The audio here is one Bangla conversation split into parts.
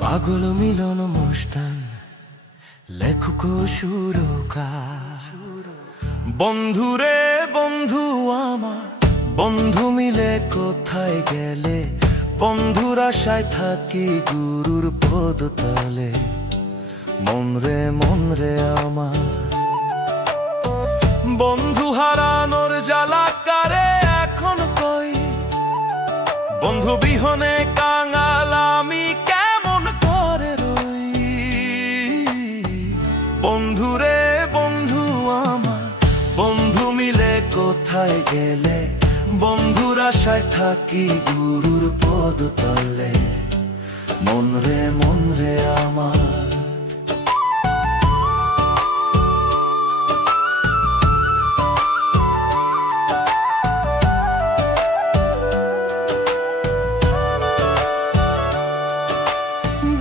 পাগল মিলন মুস্তান লেখক সুরকার বন্ধুরে বন্ধু আমার বন্ধু মিলে কোথায় গেলে বন্ধুর আশায় থাকি গুরুর পদতলে মন রে আমার বন্ধু হারানোর জ্বালা কারে এখন কই বন্ধু বিহনে কাঙাল আমি কেমন করে রই বন্ধুরে বন্ধু আমার বন্ধু মিলে কোথায় গেলে বন্ধুর আশায় থাকি গুরুর পদতলে মন রে আমার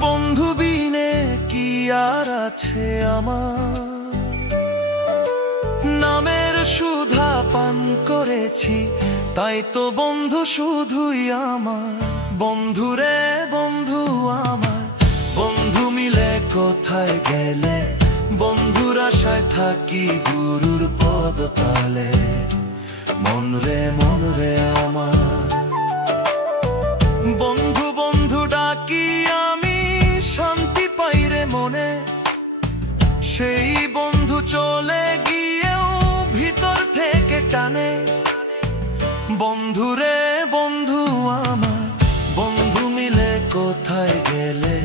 বন্ধু বিনে কি আর আছে আমার নামের সুধা পান করেছি তাই তো বন্ধু শুধুই আমার বন্ধুরে বন্ধু আমার বন্ধু মিলে কোথায় গেলে বন্ধুর আশায় থাকি গুরুর পদতলে মন রে আমার বন্ধু বন্ধু ডাকি আমি শান্তি পাই রে মনে সেই বন্ধু চলে গিয়েও ভিতর থেকে টানে বন্ধুরে বন্ধু আমার বন্ধু মিলে কোথায় গেলে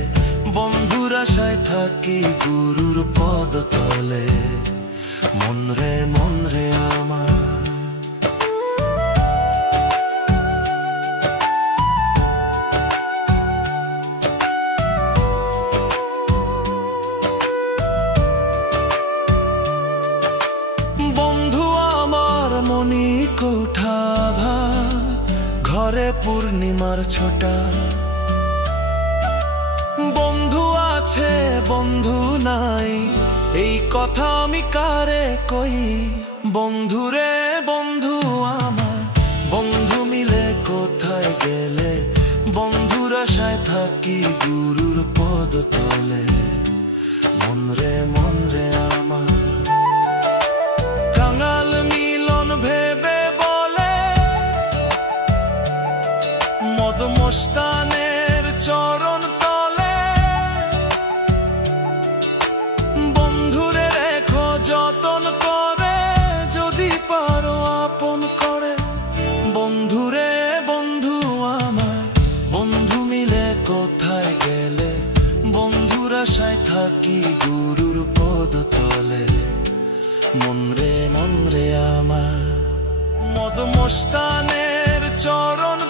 বন্ধুর আশায় থাকি গুরুর পদতলে মন রে আমার বন্ধু আমার মনি কোঠাধা ঘরে পূর্ণিমার ছোটা বন্ধু আছে বন্ধু নাই এই কথা আমি কারে কই বন্ধুরে বন্ধু আমার বন্ধু মিলে কোথায় গেলে বন্ধুর আশায় থাকি গুরুর পদতলে মন রে আমার কাঙাল মিলন ভেবে বলে মদ মস্তানের চরণ তলে বন্ধুরে রেখো যতন করে যদি পারো আপন করে বন্ধুরে বন্ধু আমার বন্ধু মিলে কোথায় গেলে বন্ধুর আশায় থাকি গুরুর পদতলে মন রে আমার মদ মস্তানের চরণ